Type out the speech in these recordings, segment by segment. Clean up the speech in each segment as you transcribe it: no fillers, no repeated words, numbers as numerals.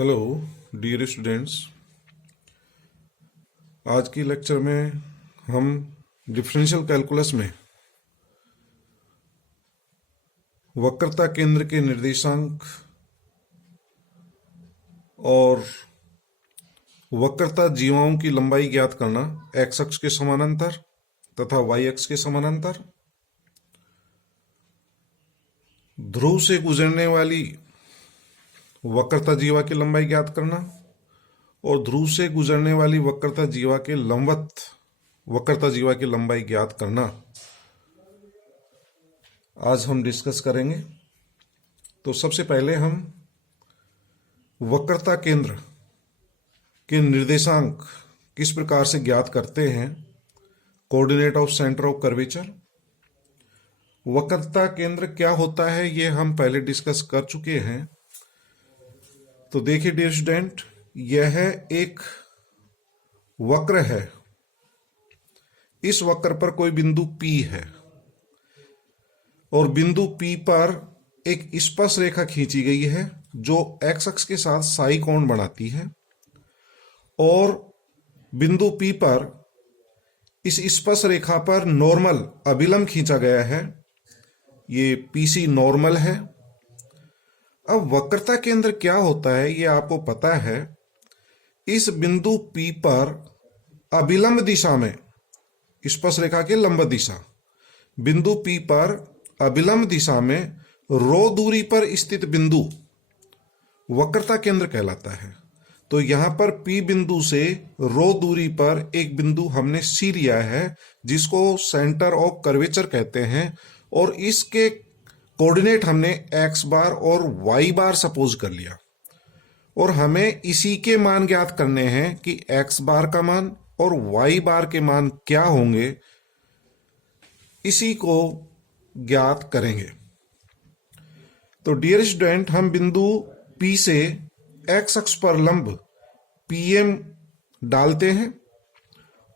Hello dear students. आज की lecture में हम डिफरेंशियल कैलकुलस में वक्रता केंद्र के निर्देशांक और वक्रता जीवाओं की लंबाई ज्ञात करना एक्स अक्ष के समानांतर तथा वाई अक्ष के समानांतर, ध्रुव से गुजरने वाली वक्रता जीवा की लंबाई ज्ञात करना और ध्रुव से गुजरने वाली वक्रता जीवा के लंबवत वक्रता जीवा की लंबाई ज्ञात करना आज हम डिस्कस करेंगे। तो सबसे पहले हम वक्रता केंद्र के निर्देशांक किस प्रकार से ज्ञात करते हैं, coordinate of centre of curvature. वक्रता केंद्र क्या होता है ये हम पहले डिस्कस कर चुके हैं। तो देखिए डियर स्टूडेंट, यह एक वक्र है। इस वक्र पर कोई बिंदु P है और बिंदु P पर एक स्पर्श रेखा खींची गई है जो x अक्ष के साथ साई कोण बनाती है और बिंदु P पर इस स्पर्श रेखा पर नॉर्मल अभिलंब खींचा गया है, ये PC नॉर्मल है। अब वक्रता केंद्र क्या होता है ये आपको पता है। इस बिंदु P पर अभिलंब दिशा में स्पर्श रेखा की लंब दिशा, बिंदु P पर अभिलंब दिशा में रो दूरी पर स्थित बिंदु वक्रता केंद्र कहलाता है। तो यहां पर P बिंदु से रो दूरी पर एक बिंदु हमने C लिया है जिसको सेंटर ऑफ कर्वेचर कहते हैं और इसके कोऑर्डिनेट हमने x बार और y बार सपोज कर लिया और हमें इसी के मान ज्ञात करने हैं कि x बार का मान और y बार के मान क्या होंगे, इसी को ज्ञात करेंगे। तो डियर स्टूडेंट, हम बिंदु P से x अक्ष पर लंब PM डालते हैं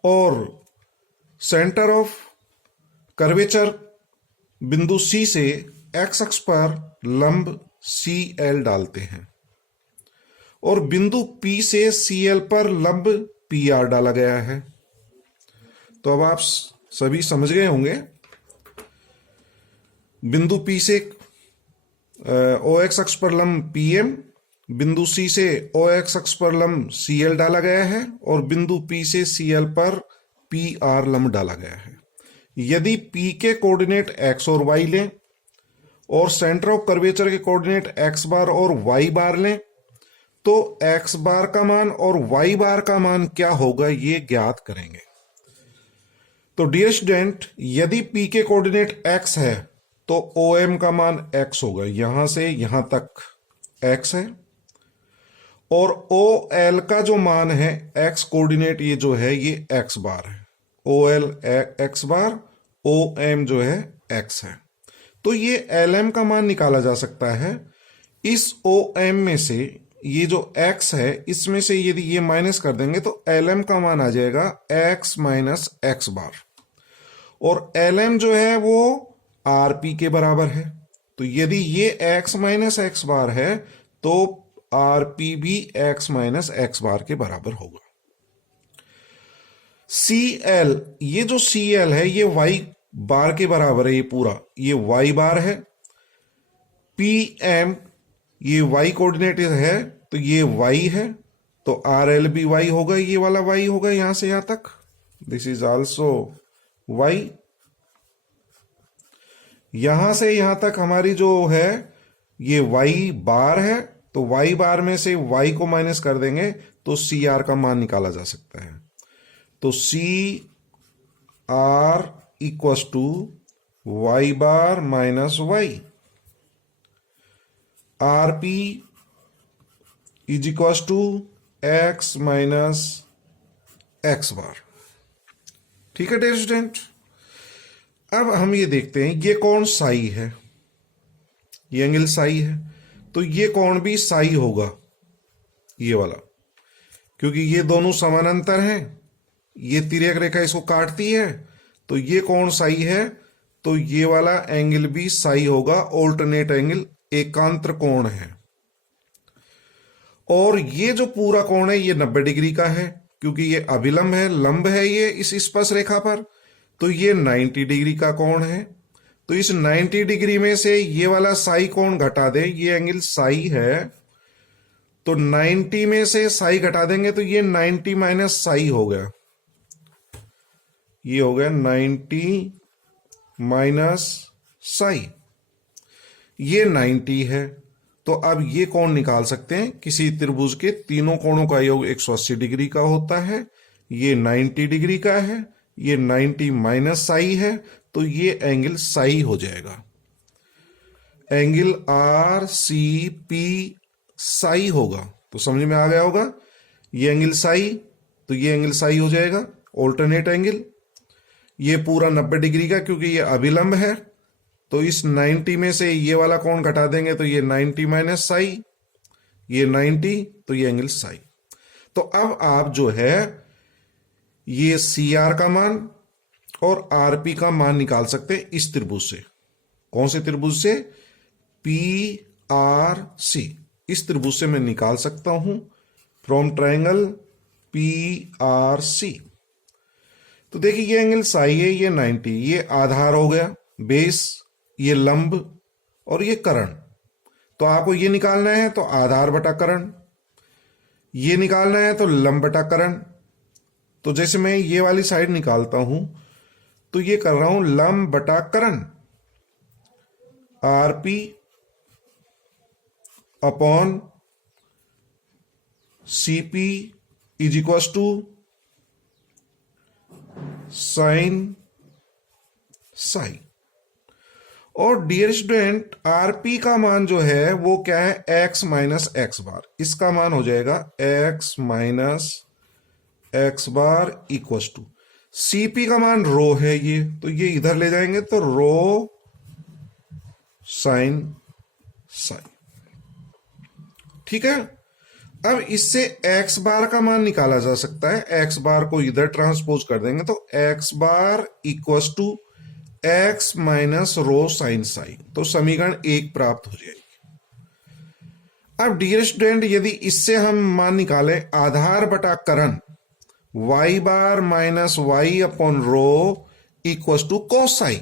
और सेंटर ऑफ कर्वेचर बिंदु C से x अक्ष पर लंब CL डालते हैं और बिंदु P से CL पर लंब PR डाला गया है। तो अब आप सभी समझ गए होंगे। बिंदु P से OX अक्ष पर लंब PM, बिंदु C से OX अक्ष पर लंब CL डाला गया है और बिंदु P से CL पर PR लंब डाला गया है। यदि P के कोऑर्डिनेट x और y लें और सेंटर ऑफ कर्वेचर के कोऑर्डिनेट x बार और y बार लें तो x बार का मान और y बार का मान क्या होगा ये ज्ञात करेंगे। तो डियर स्टूडेंट, यदि P के कोऑर्डिनेट x है तो OM का मान x होगा, यहां से यहां तक x है और OL का जो मान है x कोऑर्डिनेट ये जो है ये x बार है, OL x बार, OM जो है x है। तो ये LM का मान निकाला जा सकता है। इस OM में से ये जो x है इसमें से यदि ये माइनस कर देंगे तो LM का मान आ जाएगा x माइनस x बार और LM जो है वो RP के बराबर है। तो यदि ये x माइनस x बार है तो RP भी x माइनस x बार के बराबर होगा। CL, ये जो CL है ये y बार के बराबर है, ये पूरा ये y बार है। PM ये y कोऑर्डिनेट है तो ये y है, तो RL भी y होगा, ये वाला y होगा यहां से यहां तक, दिस इज आल्सो y। यहां से यहां तक हमारी जो है ये y बार है, तो y बार में से y को माइनस कर देंगे तो CR का मान निकाला जा सकता है। तो CR equals to y bar minus y, RP is equals to x minus x bar. ठीक है डियर स्टूडेंट, अब हम ये देखते हैं ये कोण साई है, ये एंगल साई है, तो ये कोण भी साई होगा ये वाला, क्योंकि ये दोनों समानांतर हैं, ये तिर्यक रेखा इसको काटती है तो ये कोण साई है, तो ये वाला एंगल भी साई होगा, ऑल्टरनेट एंगल, एकांतर कोण है। और ये जो पूरा कोण है ये 90 डिग्री का है, क्योंकि ये अभिलंब है, लंब है ये इस स्पर्श रेखा पर, तो ये 90 डिग्री का कोण है। तो इस 90 डिग्री में से ये वाला साई कोण घटा दें, ये एंगल साई है, तो 90 में से साई घटा देंगे तो ये 90 माइनस साई हो गया, ये हो गया 90 माइनस साई, ये 90 है। तो अब ये कोण निकाल सकते हैं, किसी त्रिभुज के तीनों कोणों का योग 180 डिग्री का होता है, ये 90 डिग्री का है, ये 90 माइनस साई है, तो ये एंगल साई हो जाएगा, angle R C P psi होगा। तो समझ में आ गया होगा, ये एंगल साई, तो ये एंगल साई हो जाएगा, ऑल्टरनेट एंगल। ये पूरा 90 डिग्री का, क्योंकि ये अभिलंब है, तो इस 90 में से ये वाला कोण घटा देंगे तो ये 90 माइनस साई, ये 90, तो ये एंगल साई। तो अब आप जो है ये सी आर का मान और आर पी का मान निकाल सकते हैं इस त्रिभुज से। कौन से त्रिभुज से? पी आर सी, इस त्रिभुज से मैं निकाल सकता हूं, from triangle P R C. तो देखिए ये एंगल साई है, ये 90, ये आधार हो गया, बेस, ये लंब और ये कर्ण। तो आपको ये निकालना है तो आधार बटा कर्ण, ये निकालना है तो लंब बटा कर्ण। तो जैसे मैं ये वाली साइड निकालता हूं तो ये कर रहा हूं लंब बटा कर्ण, R P upon C P is equal to sine psi. और डियर स्टूडेंट, आरपी का मान जो है वो क्या है? x minus x bar. इसका मान हो जाएगा x minus x bar equal to, CP का मान रो है ये, तो ये इधर ले जाएंगे तो रो साइन साइन। ठीक है, अब इससे x बार का मान निकाला जा सकता है, x बार को इधर ट्रांसपोज कर देंगे तो x bar equal to x minus rho sine psi. तो समीकरण 1 प्राप्त हो जाएगी। अब डियर स्टूडेंट, यदि इससे हम मान निकालें आधार बटा कर्ण, y bar minus y upon rho equal to cos psi,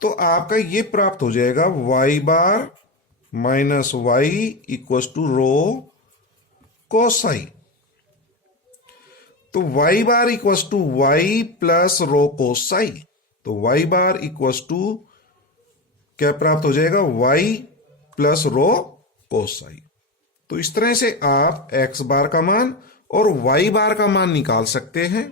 तो आपका ये प्राप्त हो जाएगा y bar minus y equal to rho cos psi. तो y bar equal to Y plus rho cos psi, तो y बार इक्व टू क्या प्राप्त हो जाएगा? y plus rho cos psi. तो इस तरह से आप x बार का मान और y बार का मान निकाल सकते हैं।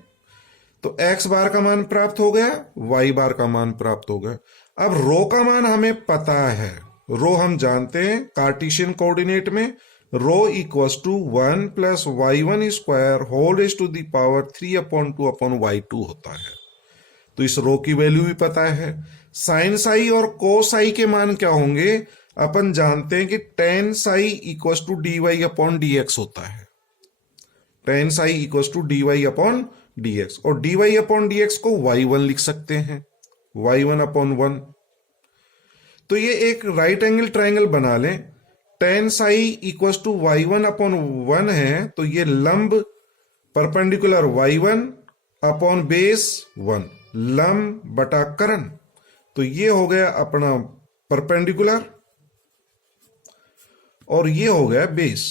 तो x बार का मान प्राप्त हो गया, y बार का मान प्राप्त हो गया। अब रो का मान हमें पता है, रो हम जानते हैं कार्टेशियन कोऑर्डिनेट में rho equal to 1 plus y1 square whole raise to the power 3/2 upon y2 होता है। तो इस रो की वैल्यू भी पता है। साइन साई और कोसाई के मान क्या होंगे? अपन जानते हैं कि tan psi equal to d y upon d x होता है, tan psi equal to d y upon d x, और d y upon d x को y1 लिख सकते हैं, y1 अपॉन 1। तो ये एक राइट एंगल ट्राइंगल बना लें, tan psi equal to y1 upon 1 है, तो ये लंब परपेंडिकुलर y1 अपॉन बेस 1, लंब बटा कर्ण। तो ये हो गया अपना परपेंडिकुलर और ये हो गया बेस।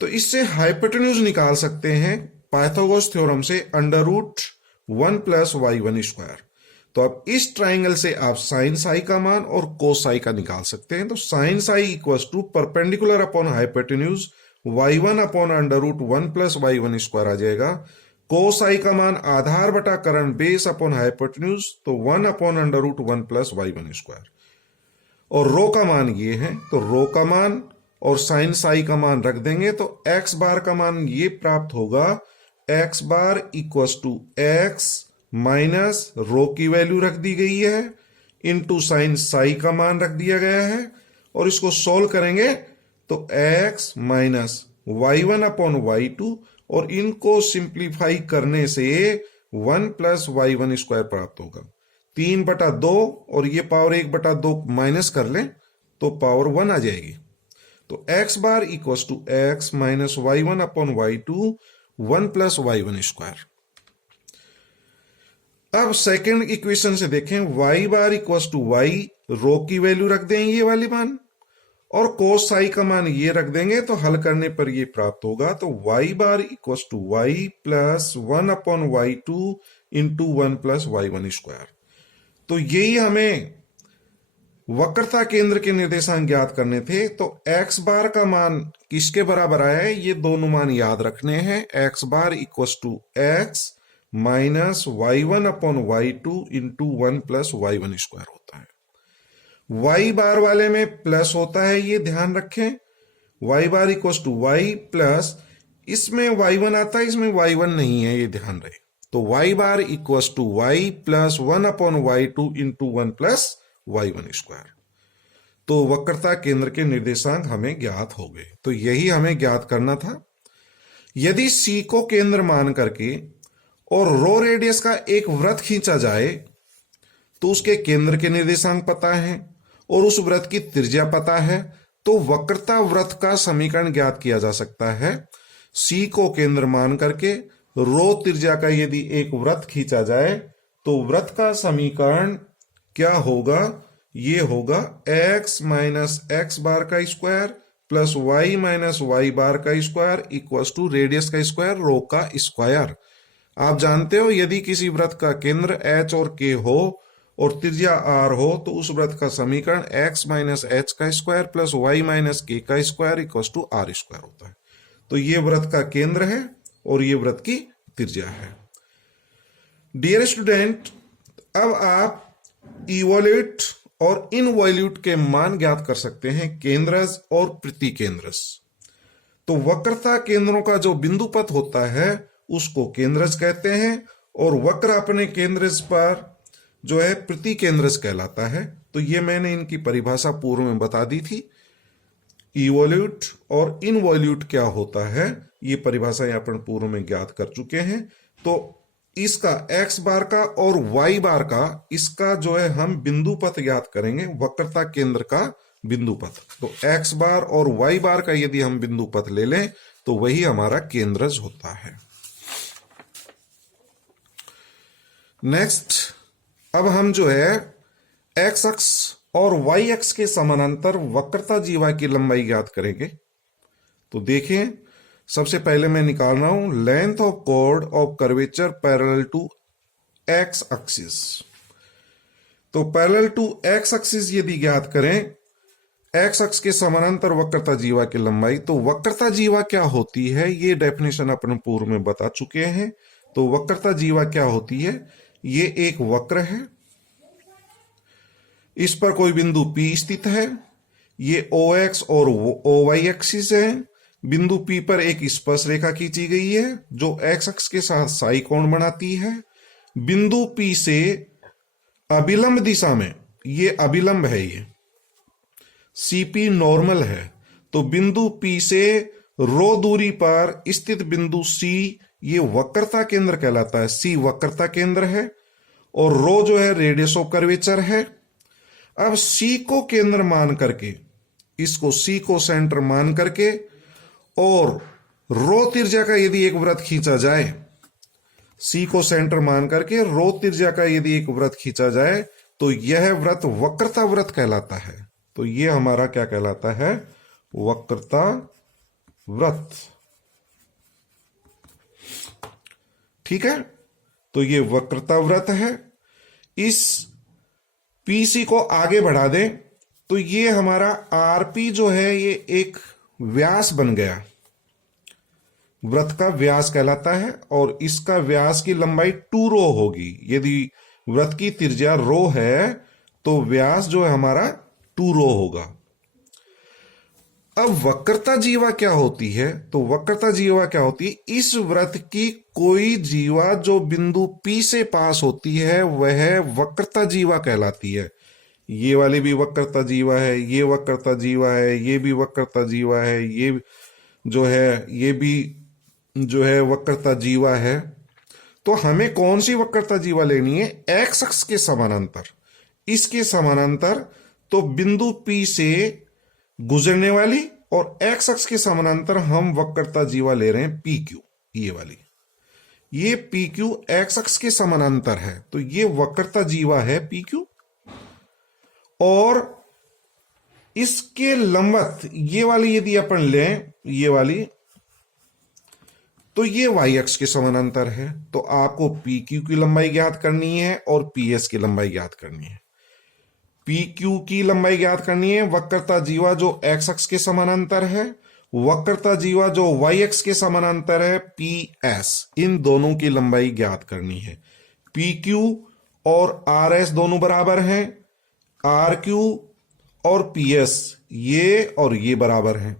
तो इससे हाइपोटेन्यूज निकाल सकते हैं पाइथागोरस थ्योरम से, √1 प्लस y1 स्क्वायर। तो अब इस ट्राइंगल से आप साइन साई का मान और कोसाई का निकाल सकते हैं। तो sine psi equal to perpendicular upon hypotenuse y1 upon √1 plus y1 square आ जाएगा। कोसाई का मान आधार बटा कर्ण बेस अपॉन हाइपोटेन्यूज, तो 1 अपॉन √1 प्लस y1 स्क्वायर। और रो का मान ये है, तो रो का मान और साइन साई का मान रख देंगे तो x बार का मान ये प्राप्त होगा, x bar equal to x minus rho की वैल्यू रख दी गई है इंटू साइन साई का मान रख दिया गया है, और इसको सोल्व करेंगे तो x minus y1 upon y2, और इनको सिंप्लीफाई करने से 1 प्लस y1 स्क्वायर प्राप्त होगा। 3/2 और ये पावर 1/2 माइनस कर लें तो पावर 1 आ जाएगी। तो x bar equals to x minus Y one upon Y two 1 plus Y one square. अब सेकेंड इक्वेशन से देखें, y bar equals to y, rho की वैल्यू रख दें ये वाली मान, और कोस साई का मान ये रख देंगे, तो हल करने पर ये प्राप्त होगा। तो Y bar equals to Y plus 1 upon Y two into 1 plus Y one square. तो यही हमें वक्रता केंद्र के निर्देशांक ज्ञात करने थे। तो एक्स बार का मान किसके बराबर आया है, ये दोनों मान याद रखने हैं। X bar equals to x minus Y one upon Y two into 1 plus Y one square होता है। वाई बार वाले में प्लस होता है, ये ध्यान रखें। Y bar equals to Y plus, इसमें वाई वन आता है, इसमें वाई वन नहीं है, ये ध्यान रहे। तो Y bar equals to Y plus 1 upon Y two into 1 plus Y one square. तो वक्रता केंद्र के निर्देशांक हमें ज्ञात हो गए। तो यही हमें ज्ञात करना था। यदि सी को केंद्र मान करके और रो रेडियस का एक वृत्त खींचा जाए तो उसके केंद्र के निर्देशांक पता है और उस वृत्त की त्रिज्या पता है, तो वक्रता वृत्त का समीकरण ज्ञात किया जा सकता है। सी को केंद्र मान करके रो त्रिज्या का यदि एक वृत्त खींचा जाए तो वृत्त का समीकरण क्या होगा, ये होगा x माइनस एक्स बार का square plus y minus y bar का स्क्वायर इक्वल्स टू रेडियस का स्क्वायर रो का स्क्वायर। आप जानते हो यदि किसी वृत्त का केंद्र h और k हो और त्रिज्या r हो तो उस वृत्त का समीकरण x माइनस h का square plus y minus k का square equals to r square होता है। तो ये वृत्त का केंद्र है और ये वृत्त की त्रिज्या है। डियर स्टूडेंट, अब आप इवोल्यूट और इनवॉल्यूट के मान ज्ञात कर सकते हैं केंद्रज और प्रतिकेंद्रज। तो वक्रता केंद्रों का जो बिंदुपथ होता है उसको केंद्रज कहते हैं और वक्र अपने केंद्रज पर जो है प्रतिकेंद्रज कहलाता है। तो ये मैंने इनकी परिभाषा पूर्व में बता दी थी। इवोल्यूट और इनवॉल्यूट क्या होता है ये परिभाषा यहाँ पर पूर्व में ज्ञात कर चुके हैं। तो इसका x बार का और y बार का इसका जो है हम बिंदुपथ ज्ञात करेंगे, वक्रता केंद्र का बिंदुपथ। तो x बार और y बार का यदि हम बिंदुपथ ले लें तो वही हमारा केंद्रज होता है। नेक्स्ट, अब हम जो है x अक्ष और y अक्ष के समानांतर वक्रता जीवा की लंबाई ज्ञात करेंगे। तो देखें, सबसे पहले मैं निकाल रहा हूं length of chord of curvature parallel to x axis. तो पैरेलल टू एक्स एक्सिस यदि ज्ञात करें एक्स अक्ष के समानांतर वक्रता जीवा की लंबाई, तो वक्रता जीवा क्या होती है ये डेफिनेशन अपन पूर्व में बता चुके हैं। तो वक्रता जीवा क्या होती है, ये एक वक्र है, इस पर कोई बिंदु P स्थित है, ये OX और OY एक्सिस है। बिंदु P पर एक स्पर्श रेखा खींची गई है जो x अक्ष के साथ साई कोण बनाती है। बिंदु P से अभिलंब दिशा में, ये अभिलंब है, ये CP नॉर्मल है। तो बिंदु P से रो दूरी पर स्थित बिंदु C ये वक्रता केंद्र कहलाता है। C वक्रता केंद्र है और रो जो है रेडियस ऑफ कर्वेचर है। अब C को केंद्र मान करके, इसको C को सेंटर मान करके और रो त्रिज्या का यदि एक वृत्त खींचा जाए, C को सेंटर मान करके रो त्रिज्या का यदि एक वृत्त खींचा जाए तो यह वृत्त वक्रता वृत्त कहलाता है। तो यह हमारा क्या कहलाता है, वक्रता वृत्त। ठीक है, तो ये वक्रता वृत्त है। इस PC को आगे बढ़ा दें तो ये हमारा RP जो है ये एक व्यास बन गया, वृत्त का व्यास कहलाता है और इसका व्यास की लंबाई 2 रो होगी। यदि वृत्त की त्रिज्या रो है तो व्यास जो है हमारा 2 रो होगा। अब वक्रता जीवा क्या होती है, तो वक्रता जीवा क्या होती है, इस वृत्त की कोई जीवा जो बिंदु P से पास होती है वह वक्रता जीवा कहलाती है। ये वाली भी वक्रता जीवा है, ये वक्रता जीवा है, ये भी वक्रता जीवा है, ये जो है ये भी जो है वक्रता जीवा है। तो हमें कौन सी वक्रता जीवा लेनी है, एक्स अक्ष के समानांतर, इसके समानांतर। तो बिंदु P से गुजरने वाली और एक्स अक्ष के समानांतर हम वक्रता जीवा ले रहे हैं पी क्यू, ये वाली। ये पी क्यू एक्स अक्ष के समानांतर है, तो ये वक्रता जीवा है पी क्यू, और इसके लंबवत ये वाली यदि अपन लें, ये वाली, तो ये वाई अक्ष के समानांतर है। तो आपको पी क्यू की लंबाई ज्ञात करनी है और पी एस की लंबाई ज्ञात करनी है। पी क्यू की लंबाई ज्ञात करनी है, वक्रता जीवा जो एक्स अक्ष के समानांतर है, वक्रता जीवा जो वाई अक्ष के समानांतर है पी एस, इन दोनों की लंबाई ज्ञात करनी है। पी क्यू और आर एस दोनों बराबर हैं, आर क्यू और पी एस ये और ये बराबर हैं।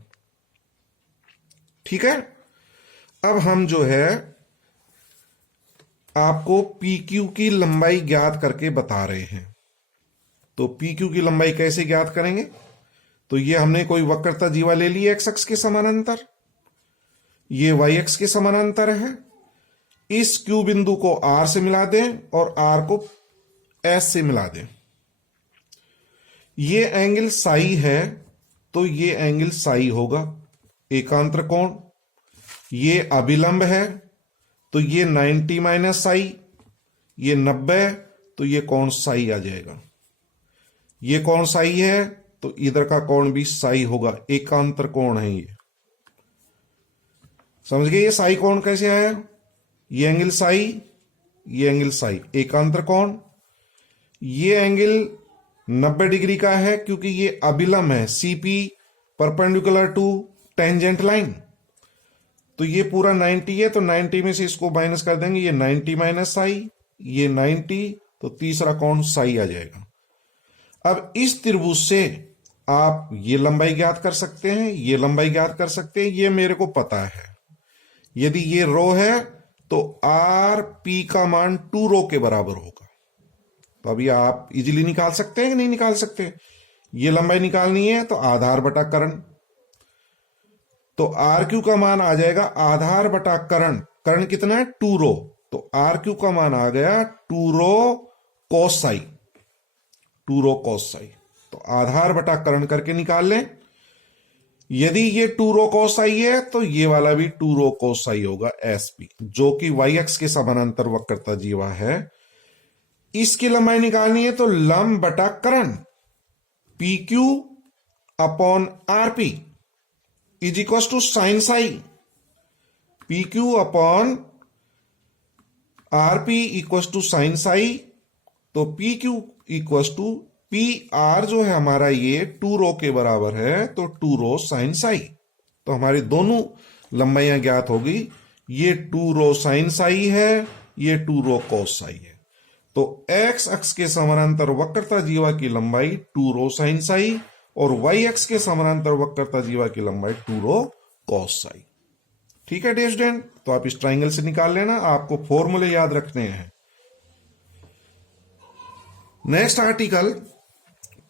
ठीक है, अब हम जो है आपको पी क्यू की लंबाई ज्ञात करके बता रहे हैं। तो पी क्यू की लंबाई कैसे ज्ञात करेंगे? तो ये हमने कोई वक्रता जीवा ले ली एक्स अक्ष के समानांतर, ये वाई अक्ष के समानांतर है। इस क्यू बिंदु को आर से मिला दें और आर को एस से मिला दें। ये एंगल साई है, तो ये एंगल साई होगा, एकांतर कोण। ये अभिलंब है, तो ये 90 माइनस साई, ये 90, तो ये कोण साई आ जाएगा। ये कोण साई है, तो इधर का कोण भी साई होगा, एकांतर कोण है ये। समझ गए ये साई कोण कैसे आया? ये एंगल साई, ये एंगल साई, एकांतर कोण। ये एंगल 90 डिग्री का है क्योंकि ये अभिलंब है, CP perpendicular to tangent line. तो ये पूरा 90 है, तो 90 में से इसको माइनस कर देंगे, ये 90 माइनस साई, ये 90, तो तीसरा कोण साई आ जाएगा। अब इस त्रिभुज से आप ये लंबाई ज्ञात कर सकते हैं, ये लंबाई ज्ञात कर सकते हैं, ये मेरे को पता है। यदि ये रो है तो आर पी का मान 2 रो के बराबर होगा। तो अभी आप इजीली निकाल सकते हैं कि नहीं निकाल सकते? ये लंबाई निकालनी है तो आधार बटा कर्ण, तो आर क्यू का मान आ जाएगा आधार बटा कर्ण। कर्ण कितना है? 2 रो, तो आर क्यू का मान आ गया 2 रो कोस साई, 2 रो कोस साई। तो आधार बटा कर्ण करके निकाल लें। यदि ये 2 रो कोस साई है तो ये वाला भी 2 रो कोस साई होगा, एसपी, जो कि वाई अक्ष के समानांतर वक्रता जीवा है। इसकी लंबाई निकालनी है तो लंब बटा कर्ण, P Q upon R P is equal to sine psi, P Q upon R P equal to sine psi. तो P Q equal to P R जो है हमारा ये 2 रो के बराबर है, तो 2 रो साइन साई। तो हमारी दोनों लंबाइयां ज्ञात होगी, ये 2 रो साइन साई है, ये 2 रो कोस साई है। तो एक्स अक्ष के समानांतर वक्रता जीवा की लंबाई 2 रो साइन साई और वाई अक्ष के समानांतर वक्रता जीवा की लंबाई 2 रो कोस साई। ठीक है डियर स्टूडेंट, तो आप इस ट्राइंगल से निकाल लेना, आपको फॉर्मूले याद रखने हैं। नेक्स्ट आर्टिकल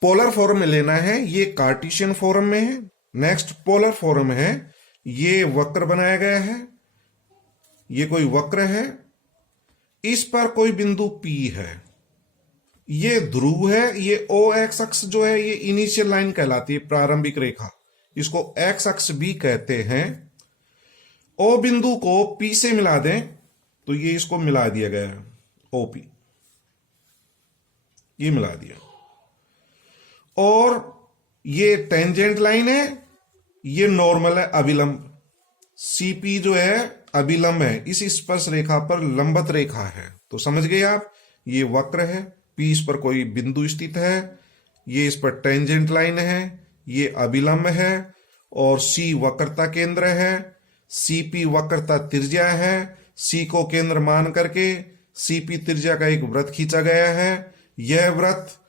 पोलर फॉर्म में लेना है, ये कार्टेशियन फॉर्म में है। नेक्स्ट पोलर फॉर्म है, ये वक्र बनाया गया है, ये कोई वक्र है, इस पर कोई बिंदु P है, ये ध्रुव है, ये ओ एक्स अक्ष जो है ये इनिशियल लाइन कहलाती है, प्रारंभिक रेखा, इसको एक्स अक्ष भी कहते हैं। ओ बिंदु को P से मिला दें तो ये इसको मिला दिया गया है, OP, ये मिला दिया। और ये टेंजेंट लाइन है, ये नॉर्मल है, अभिलंब, CP जो है अभिलंब है, इस स्पर्श रेखा पर लंबवत रेखा है। तो समझ गए आप, ये वक्र है, P इस पर कोई बिंदु स्थित है, ये इस पर टेंजेंट लाइन है, ये अभिलंब है, और C वक्रता केंद्र है, CP वक्रता त्रिज्या है। C को केंद्र मान करके CP त्रिज्या का एक वृत्त खींचा गया है। यह वृत्त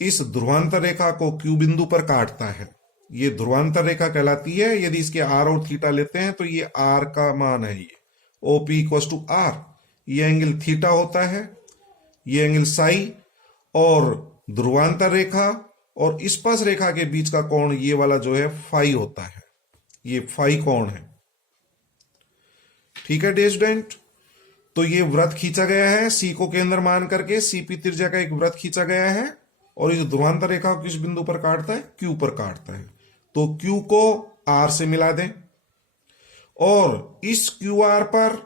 इस ध्रुवांतर रेखा को Q बिंदु पर काटता है, ये ध्रुवांतर रेखा कहलाती है। यदि इसके R और थीटा लेते हैं तो ये R का मान है, ये OP इक्वल टू R, ये एंगल थीटा होता है, ये एंगल साई, और ध्रुवांतर रेखा और स्पर्श रेखा के बीच का कोण ये वाला जो है फाई होता है, ये फाई कोण है। ठीक है डियर स्टूडेंट, तो ये वृत्त खींचा गया है, C को केंद्र मान करके CP त्रिज्या का एक वृत्त खींचा गया है, और इस ध्रुवांतर रेखा को किस बिंदु पर काटता है? Q पर काटता है। तो Q को आर से मिला दें और इस क्यू आर पर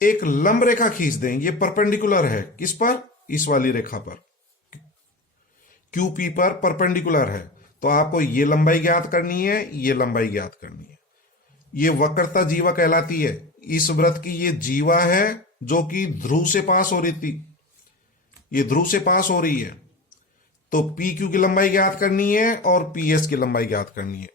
एक लंब रेखा खींच दें। ये परपेंडिकुलर है किस पर? इस वाली रेखा पर, क्यू पी पर परपेंडिकुलर है। तो आपको ये लंबाई ज्ञात करनी है, ये लंबाई ज्ञात करनी है। ये वक्रता जीवा कहलाती है। इस वृत्त की ये जीवा है जो कि ध्रुव से पास हो रही थी, ये ध्रुव से पास हो रही है। तो पी क्यू की लंबाई ज्ञात करनी है और पी एस की लंबाई ज्ञात करनी है।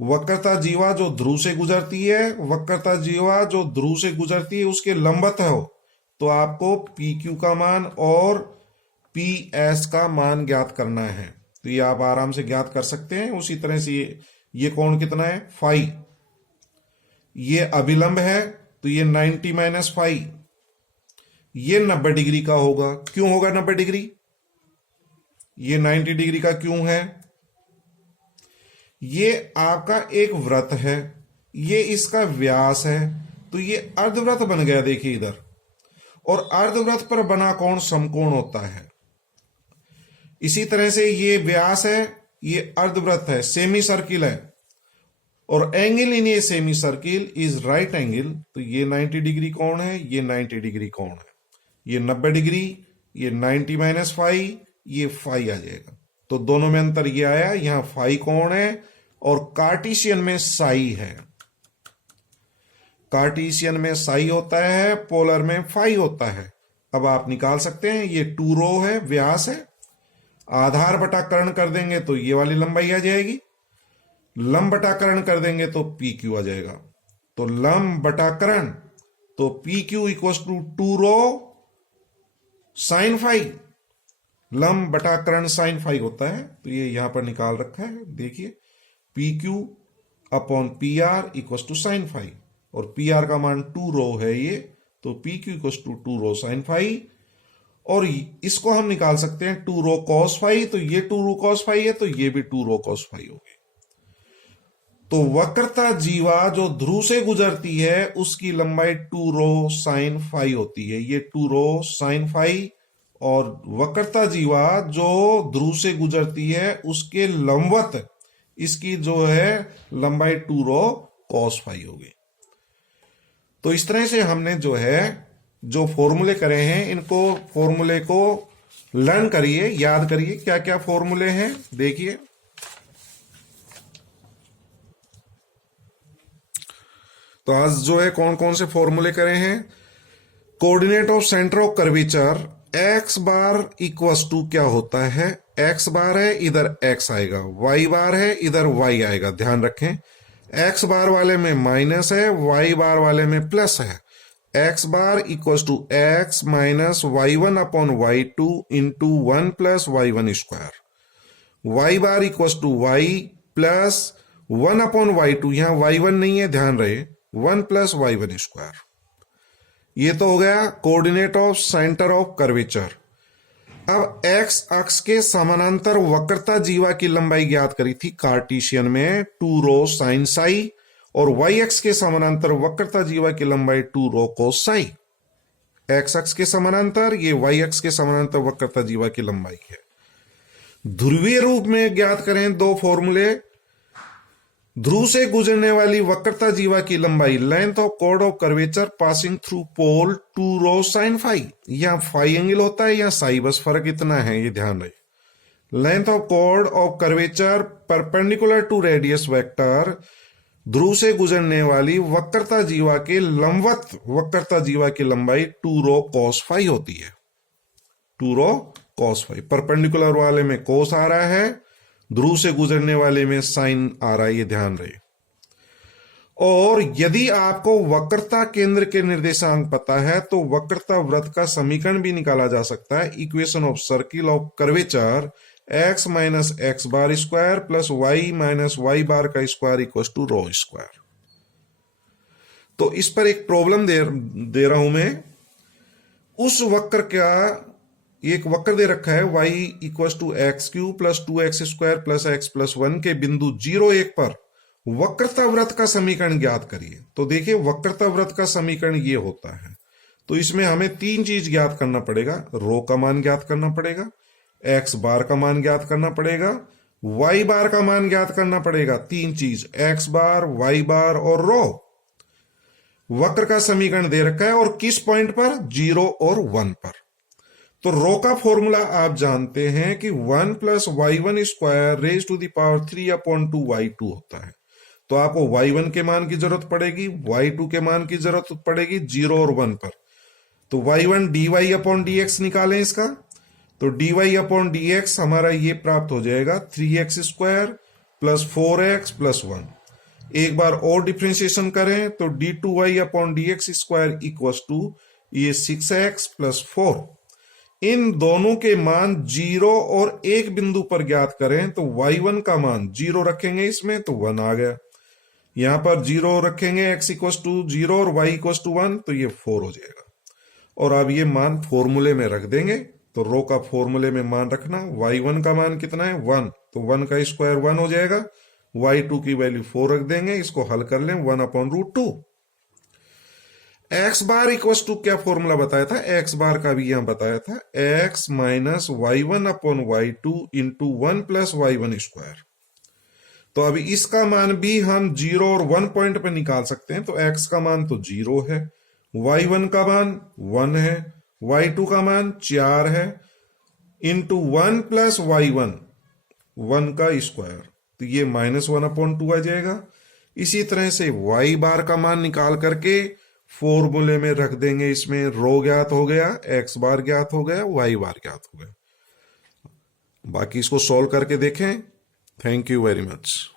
वक्रता जीवा जो ध्रुव से गुजरती है, वक्रता जीवा जो ध्रुव से गुजरती है उसके लंबवत हो, तो आपको पी क्यू का मान और पी एस का मान ज्ञात करना है। तो ये आप आराम से ज्ञात कर सकते हैं। उसी तरह से ये कोण कितना है? फाई। ये अभिलंब है तो ये 90 माइनस फाई, ये 90 डिग्री का होगा। क्यों होगा 90 डिग्री? ये 90 डिग्री का क्यों है? ये आपका एक वृत्त है, ये इसका व्यास है, तो ये अर्धवृत्त बन गया। देखिए इधर, और अर्धवृत्त पर बना कोण समकोण होता है। इसी तरह से ये व्यास है, ये अर्धवृत्त है, सेमी सर्किल है, और angle in a semi circle is right angle. तो ये 90 डिग्री कोण है, ये 90 डिग्री कोण है, ये 90 डिग्री, ये 90 माइनस फाई, ये फाई आ जाएगा। तो दोनों में अंतर ये आया, यहां फाई कोण है और कार्टेशियन में साई है। कार्टेशियन में साई होता है, पोलर में फाई होता है। अब आप निकाल सकते हैं, ये 2 रो है, व्यास है, आधार बटा कर्ण कर देंगे तो ये वाली लंबाई आ जाएगी, लंब बटा कर्ण कर देंगे तो पी क्यू आ जाएगा। तो लंब बटा कर्ण, तो P Q equal to 2 rho sine phi, लंब बटा कर्ण साइन फाई होता है। तो ये यहां पर निकाल रखा है, देखिए P Q upon P R equal to sine phi, और पी आर का मान 2 रो है ये, तो P Q equal to 2 rho sine phi. और इसको हम निकाल सकते हैं 2 रो कॉस फाई, तो ये 2 रो कॉस फाई है, तो ये भी 2 रो कॉस फाई होगी। तो वक्रता जीवा जो ध्रुव से गुजरती है उसकी लंबाई 2 रो साइन फाई होती है, ये 2 रो साइन फाई। और वक्रता जीवा जो ध्रुव से गुजरती है उसके लंबवत इसकी जो है लंबाई 2 रो कॉस फाई होगी। तो इस तरह से हमने जो है जो फॉर्मूले करे हैं, इनको फॉर्मूले को लर्न करिए, याद करिए क्या क्या फॉर्मूले हैं। देखिए तो आज जो है कौन कौन से फॉर्मूले करे हैं। Coordinate of centre of curvature x bar equals to क्या होता है? एक्स बार है इधर एक्स आएगा, वाई बार है इधर वाई आएगा। ध्यान रखें, एक्स बार वाले में माइनस है, वाई बार वाले में प्लस है। X bar equals to x minus Y one upon Y two into 1 plus Y one square. Y bar equals to Y plus 1 upon Y two, यहां वाई वन नहीं है, ध्यान रहे, 1 प्लस वाई वन स्क्वायर। ये तो हो गया coordinate of centre of curvature. अब एक्स अक्ष के समानांतर वक्रता जीवा की लंबाई ज्ञात करी थी कार्टेशियन में 2 रो साइन साई, और वाई अक्ष के समानांतर वक्रता जीवा की लंबाई 2 रो कोस साई। एक्स अक्ष के समानांतर, ये वाई अक्ष के समानांतर वक्रता जीवा की लंबाई है। ध्रुवीय रूप में ज्ञात करें दो फॉर्मूले। ध्रुव से गुजरने वाली वक्रता जीवा की लंबाई, length of chord of curvature passing through pole 2 rho sine phi. यहां फाई एंगल होता है, यहां साई, बस फर्क इतना है, ये ध्यान रहे। Length of chord of curvature perpendicular to radius vector, ध्रुव से गुजरने वाली वक्रता जीवा के लंबवत वक्रता जीवा की लंबाई 2 रो कॉस फाई होती है। 2 रो कॉस फाई, परपेंडिकुलर वाले में कोस आ रहा है, ध्रुव से गुजरने वाले में साइन आ रहा है, ये ध्यान रहे। और यदि आपको वक्रता केंद्र के निर्देशांक पता है तो वक्रता वृत्त का समीकरण भी निकाला जा सकता है। Equation of circle of curvature x minus x bar square plus y minus y bar का square equal to rho square. तो इस पर एक प्रॉब्लम दे रहा हूं मैं। उस वक्र का एक वक्र दे रखा है y equal to x cube plus 2x square plus x plus 1 के बिंदु 0,1 पर वक्रता वृत्त का समीकरण ज्ञात करिए। तो देखिए वक्रता वृत्त का समीकरण ये होता है। तो इसमें हमें 3 चीज ज्ञात करना पड़ेगा। रो का मान ज्ञात करना पड़ेगा, एक्स बार का मान ज्ञात करना पड़ेगा, वाई बार का मान ज्ञात करना पड़ेगा, तीन चीज, एक्स बार, वाई बार और रो। वक्र का समीकरण दे रखा है और किस पॉइंट पर, 0 और 1 पर। तो रो का फॉर्मूला आप जानते हैं कि 1 plus Y one square raise to the power 3/2 y2 होता है। तो आपको y1 के मान की जरूरत पड़ेगी, y2 के मान की जरूरत पड़ेगी 0 और 1 पर। तो y1 dy/dx निकालें इसका, तो dy/dx हमारा ये प्राप्त हो जाएगा 3x² प्लस 4x प्लस 1। एक बार और डिफ्रेंशिएशन करें तो d2y/dx² इक्वल्स टू ये 6x प्लस 4। इन दोनों के मान 0 और 1 बिंदु पर ज्ञात करें तो y1 का मान 0 रखेंगे इसमें तो 1 आ गया, यहां पर 0 रखेंगे x इक्वल्स टू 0 और y इक्वल्स टू 1 तो ये 4 हो जाएगा। और अब ये मान फॉर्मूले में रख देंगे, तो रो का फॉर्मूले में मान रखना, y1 का मान कितना है 1, तो 1 का स्क्वायर 1 हो जाएगा, y2 की वैल्यू 4 रख देंगे, इसको हल कर लें 1/√2। एक्स बार इक्वल्स टू क्या फॉर्मूला बताया था, एक्स बार का भी यहां बताया था, x minus y1/y2 into 1 plus y1²। तो अभी इसका मान भी हम 0 और 1 पॉइंट पर निकाल सकते हैं। तो x का मान तो 0 है, y1 का मान 1 है, y2 का मान 4 है, इंटू 1 प्लस y1, 1 का स्क्वायर, तो ये -1/2 आ जाएगा। इसी तरह से y बार का मान निकाल करके फॉर्मूले में रख देंगे, इसमें रो ज्ञात हो गया, x बार ज्ञात हो गया, y बार ज्ञात हो गया। बाकी इसको सॉल्व करके देखें। Thank you very much.